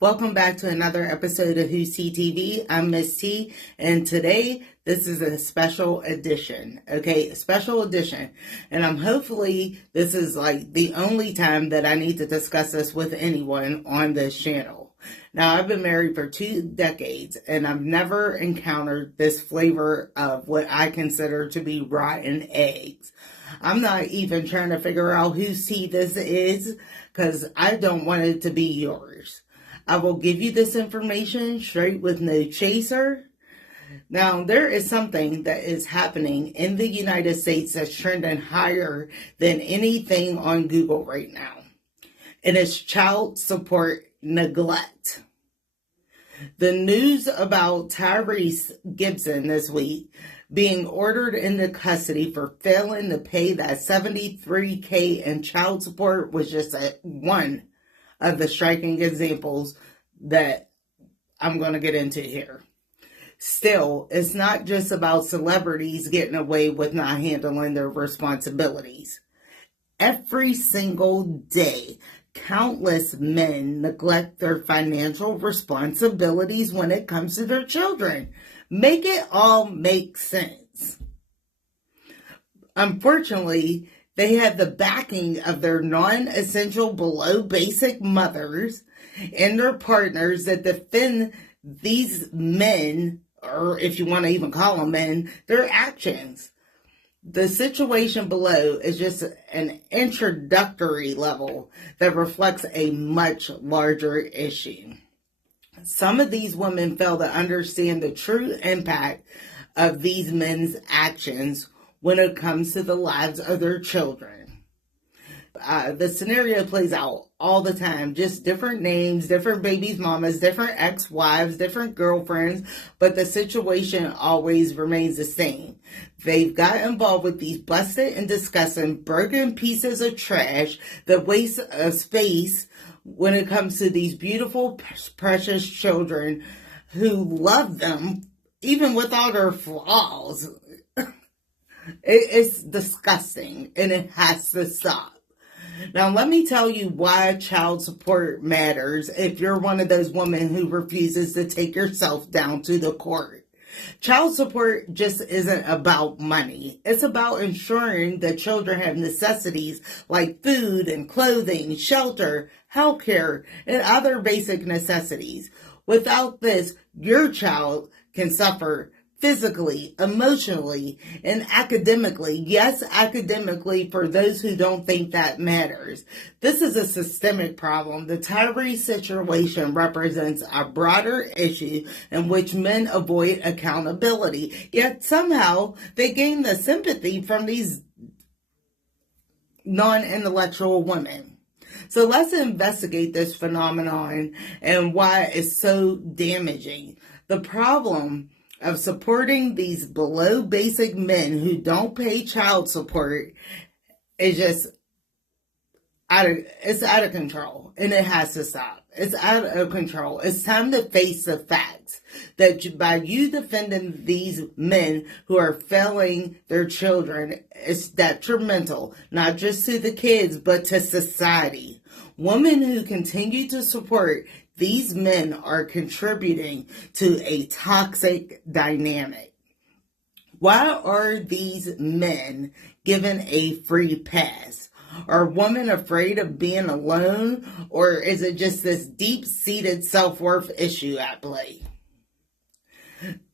Welcome back to another episode of Who's TV. I'm Miss T, and today this is a special edition. Okay, a special edition. And hopefully this is like the only time that I need to discuss this with anyone on this channel. Now, I've been married for 2 decades, and I've never encountered this flavor of what I consider to be rotten eggs. I'm not even trying to figure out whose tea this is, because I don't want it to be yours. I will give you this information straight with no chaser. Now, there is something that is happening in the United States that's trending higher than anything on Google right now. And it's child support neglect. The news about Tyrese Gibson this week being ordered into custody for failing to pay that $73,000 in child support was just one of the striking examples that I'm going to get into here. Still, it's not just about celebrities getting away with not handling their responsibilities. Every single day, countless men neglect their financial responsibilities when it comes to their children. Make it all make sense. Unfortunately, they have the backing of their non-essential below basic mothers and their partners that defend these men, or if you want to even call them men, their actions. The situation below is just an introductory level that reflects a much larger issue. Some of these women fail to understand the true impact of these men's actions when it comes to the lives of their children. The scenario plays out all the time, just different names, different babies' mamas, different ex-wives, different girlfriends, but the situation always remains the same. They've got involved with these busted and disgusting broken pieces of trash that waste of space when it comes to these beautiful, precious children who love them, even with all their flaws. It's disgusting, and it has to stop. Now, let me tell you why child support matters if you're one of those women who refuses to take yourself down to the court. Child support just isn't about money. It's about ensuring that children have necessities like food and clothing, shelter, healthcare, and other basic necessities. Without this, your child can suffer physically, emotionally, and academically. Yes, academically, for those who don't think that matters. This is a systemic problem. The Tyrese situation represents a broader issue in which men avoid accountability. Yet somehow they gain the sympathy from these non-intellectual women. So let's investigate this phenomenon and why it's so damaging. The problem of supporting these below basic men who don't pay child support is just out of control, and it has to stop. It's out of control. It's time to face the facts that by you defending these men who are failing their children, it's detrimental, not just to the kids, but to society. Women who continue to support these men are contributing to a toxic dynamic. Why are these men given a free pass? Are women afraid of being alone, or is it just this deep-seated self-worth issue at play?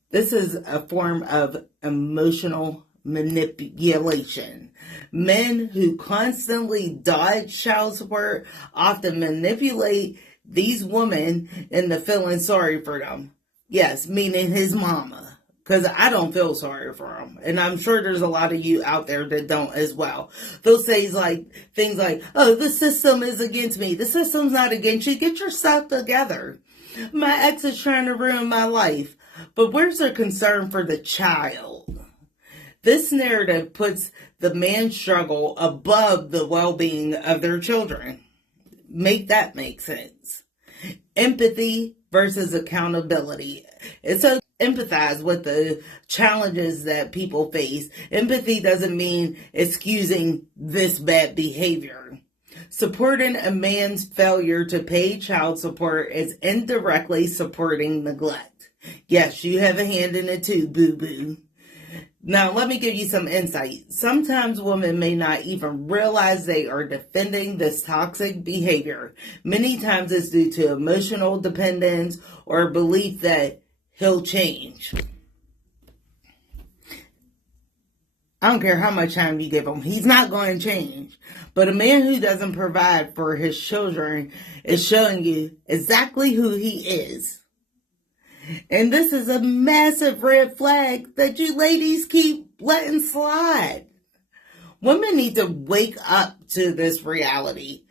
This is a form of emotional manipulation. Men who constantly dodge child support often manipulate these women into feeling sorry for them. Yes, meaning his mama. Because I don't feel sorry for him. And I'm sure there's a lot of you out there that don't as well. They'll say things like, oh, the system is against me. The system's not against you. Get your stuff together. My ex is trying to ruin my life. But where's their concern for the child? This narrative puts the man's struggle above the well-being of their children. Make that make sense. Empathy versus accountability. It's so empathize with the challenges that people face. Empathy doesn't mean excusing this bad behavior. Supporting a man's failure to pay child support is indirectly supporting neglect. Yes, you have a hand in it too, boo-boo. Now, let me give you some insight. Sometimes women may not even realize they are defending this toxic behavior. Many times it's due to emotional dependence or belief that he'll change. I don't care how much time you give him. He's not going to change. But a man who doesn't provide for his children is showing you exactly who he is. And this is a massive red flag that you ladies keep letting slide. Women need to wake up to this reality.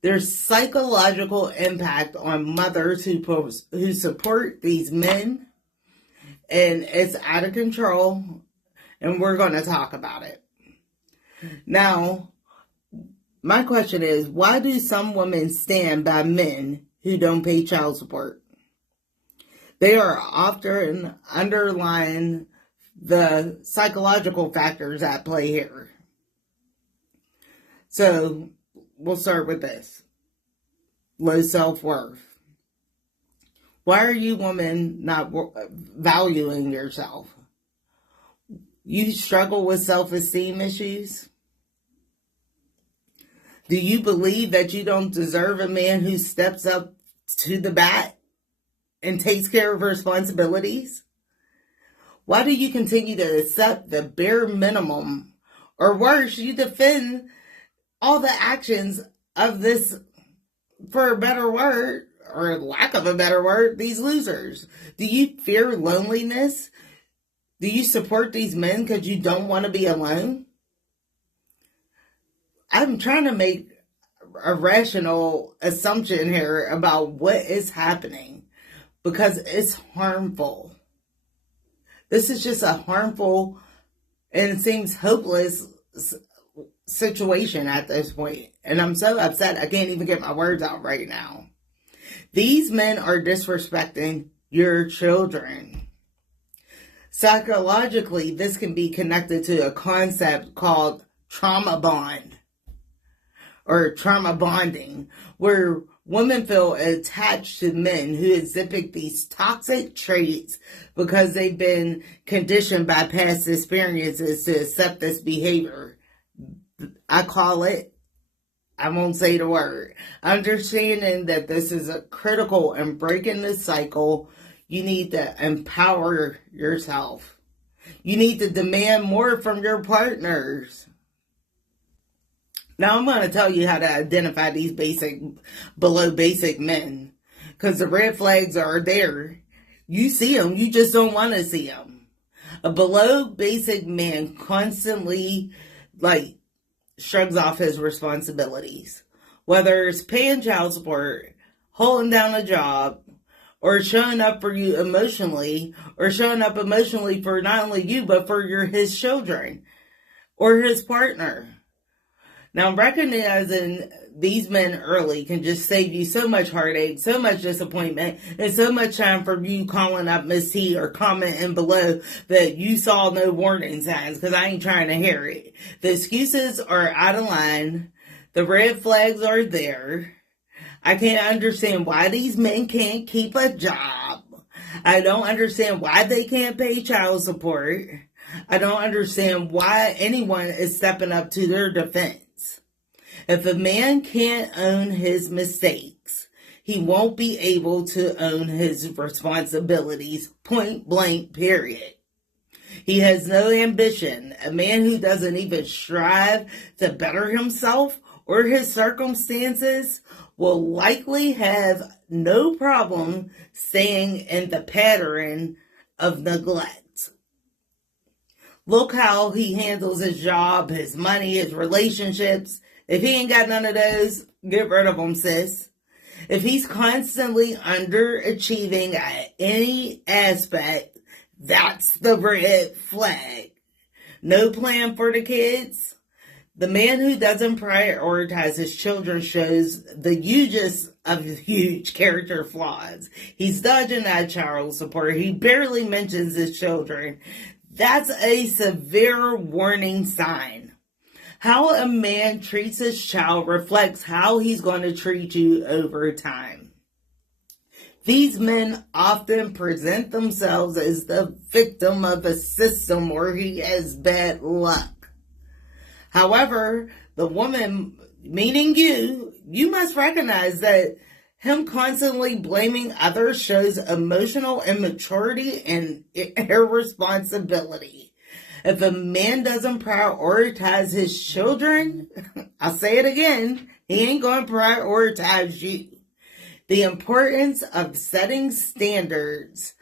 There's psychological impact on mothers who support these men. And it's out of control. And we're going to talk about it. Now, my question is, why do some women stand by men who don't pay child support? They are often underlying the psychological factors at play here. So, we'll start with this. Low self-worth. Why are you women not valuing yourself? You struggle with self-esteem issues? Do you believe that you don't deserve a man who steps up to the bat and takes care of responsibilities? Why do you continue to accept the bare minimum? Or worse, you defend all the actions of this, for a better word, or lack of a better word, these losers? Do you fear loneliness? Do you support these men because you don't want to be alone? I'm trying to make a rational assumption here about what is happening because it's harmful. This is just a harmful and it seems hopeless situation at this point. And I'm so upset I can't even get my words out right now. These men are disrespecting your children. Psychologically, this can be connected to a concept called trauma bond or trauma bonding, where women feel attached to men who exhibit these toxic traits because they've been conditioned by past experiences to accept this behavior. I call it, I won't say the word, understanding that this is a critical in breaking this cycle. You need to empower yourself. You need to demand more from your partners. Now I'm going to tell you how to identify these below basic men. Because the red flags are there. You see them, you just don't want to see them. A below basic man constantly, shrugs off his responsibilities. Whether it's paying child support, holding down a job, or showing up for you emotionally, or showing up emotionally for not only you, but for his children, or his partner. Now, recognizing these men early can just save you so much heartache, so much disappointment, and so much time for you calling up Miss T or commenting below that you saw no warning signs, because I ain't trying to hear it. The excuses are out of line. The red flags are there. I can't understand why these men can't keep a job. I don't understand why they can't pay child support. I don't understand why anyone is stepping up to their defense. If a man can't own his mistakes, he won't be able to own his responsibilities, point blank, period. He has no ambition. A man who doesn't even strive to better himself or his circumstances will likely have no problem staying in the pattern of neglect. Look how he handles his job, his money, his relationships. If he ain't got none of those, get rid of him, sis. If he's constantly underachieving at any aspect, that's the red flag. No plan for the kids. The man who doesn't prioritize his children shows the hugest of huge character flaws. He's dodging that child support. He barely mentions his children. That's a severe warning sign. How a man treats his child reflects how he's going to treat you over time. These men often present themselves as the victim of a system where he has bad luck. However, the woman, meaning you must recognize that him constantly blaming others shows emotional immaturity and irresponsibility. If a man doesn't prioritize his children, I'll say it again, he ain't going to prioritize you. The importance of setting standards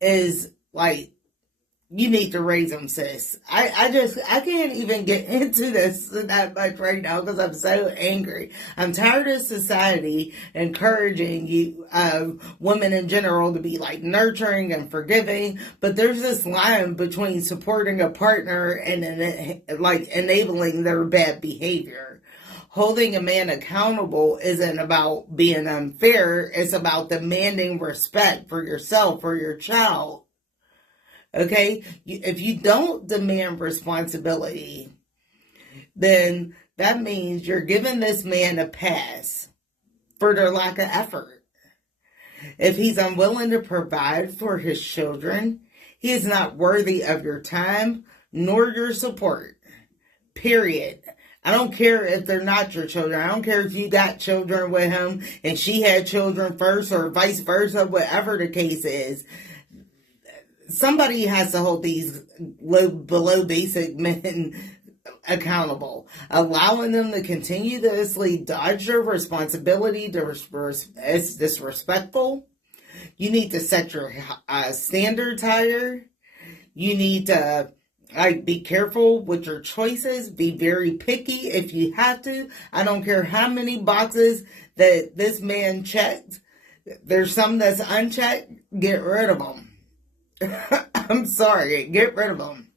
is like, you need to raise them, sis. I can't even get into this that much right now because I'm so angry. I'm tired of society encouraging you, women in general, to be like nurturing and forgiving. But there's this line between supporting a partner and like enabling their bad behavior. Holding a man accountable isn't about being unfair. It's about demanding respect for yourself, for your child. Okay, if you don't demand responsibility, then that means you're giving this man a pass for their lack of effort. If he's unwilling to provide for his children, he is not worthy of your time nor your support. Period. I don't care if they're not your children. I don't care if you got children with him and she had children first or vice versa, whatever the case is. Somebody has to hold these below basic men accountable, allowing them to continuously dodge their responsibility is disrespectful. You need to set your standards higher. You need to be careful with your choices. Be very picky if you have to. I don't care how many boxes that this man checked. There's some that's unchecked. Get rid of them. I'm sorry, get rid of them.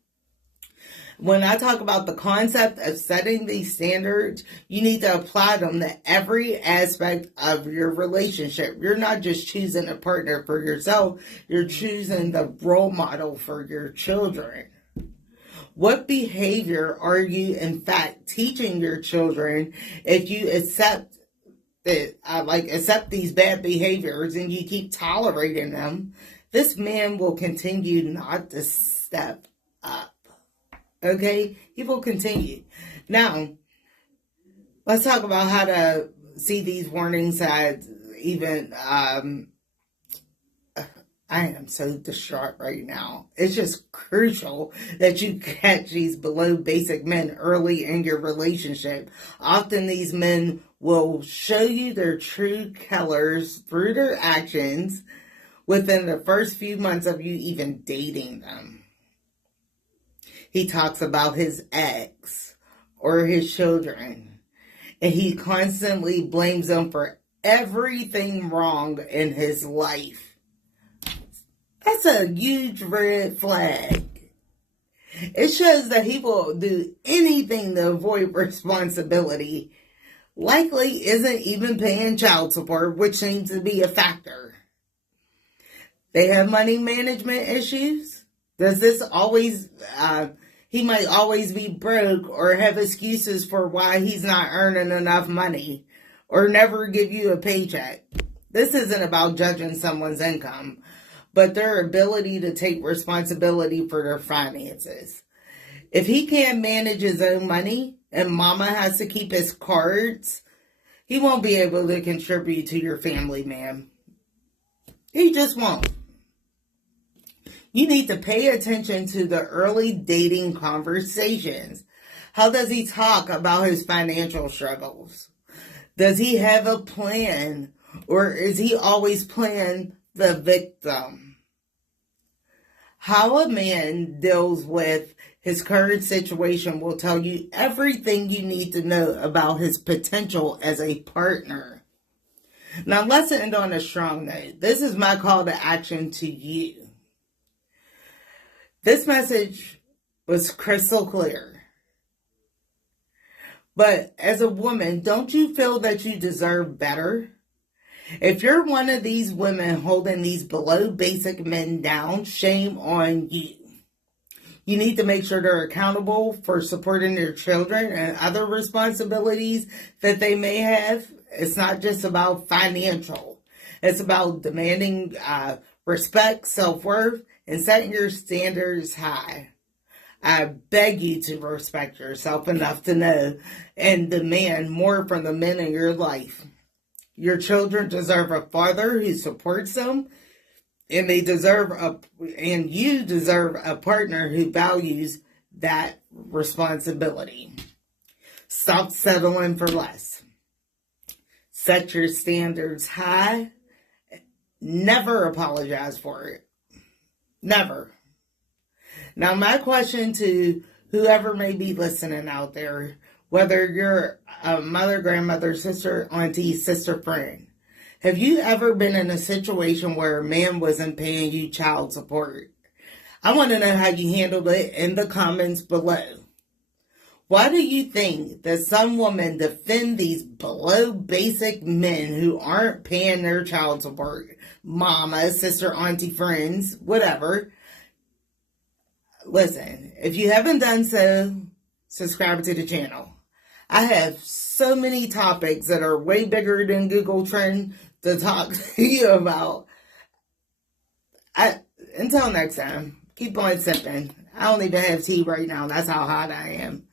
When I talk about the concept of setting these standards, you need to apply them to every aspect of your relationship. You're not just choosing a partner for yourself, you're choosing the role model for your children. What behavior are you, in fact, teaching your children if you accept these bad behaviors and you keep tolerating them? This man will continue not to step up. Okay? He will continue. Now, let's talk about how to see these warning signs. Even, I am so distraught right now. It's just crucial that you catch these below basic men early in your relationship. Often these men will show you their true colors through their actions within the first few months of you even dating them. He talks about his ex or his children, and he constantly blames them for everything wrong in his life. That's a huge red flag. It shows that he will do anything to avoid responsibility. Likely isn't even paying child support, which seems to be a factor. They have money management issues. Does this always, he might always be broke or have excuses for why he's not earning enough money or never give you a paycheck. This isn't about judging someone's income, but their ability to take responsibility for their finances. If he can't manage his own money and mama has to keep his cards, he won't be able to contribute to your family, ma'am. He just won't. You need to pay attention to the early dating conversations. How does he talk about his financial struggles? Does he have a plan? Or is he always playing the victim? How a man deals with his current situation will tell you everything you need to know about his potential as a partner. Now let's end on a strong note. This is my call to action to you. This message was crystal clear. But as a woman, don't you feel that you deserve better? If you're one of these women holding these below basic men down, shame on you. You need to make sure they're accountable for supporting their children and other responsibilities that they may have. It's not just about financial. It's about demanding respect, self-worth, and setting your standards high. I beg you to respect yourself enough to know and demand more from the men in your life. Your children deserve a father who supports them, and you deserve a partner who values that responsibility. Stop settling for less. Set your standards high. Never apologize for it. Never. Now, my question to whoever may be listening out there, whether you're a mother, grandmother, sister, auntie, sister, friend, have you ever been in a situation where a man wasn't paying you child support? I want to know how you handled it in the comments below. Why do you think that some women defend these below basic men who aren't paying their child support? Mama, sister, auntie, friends, whatever. Listen, if you haven't done so, subscribe to the channel. I have so many topics that are way bigger than Google Trend to talk to you about. Until next time, keep on sipping. I don't even have tea right now. That's how hot I am.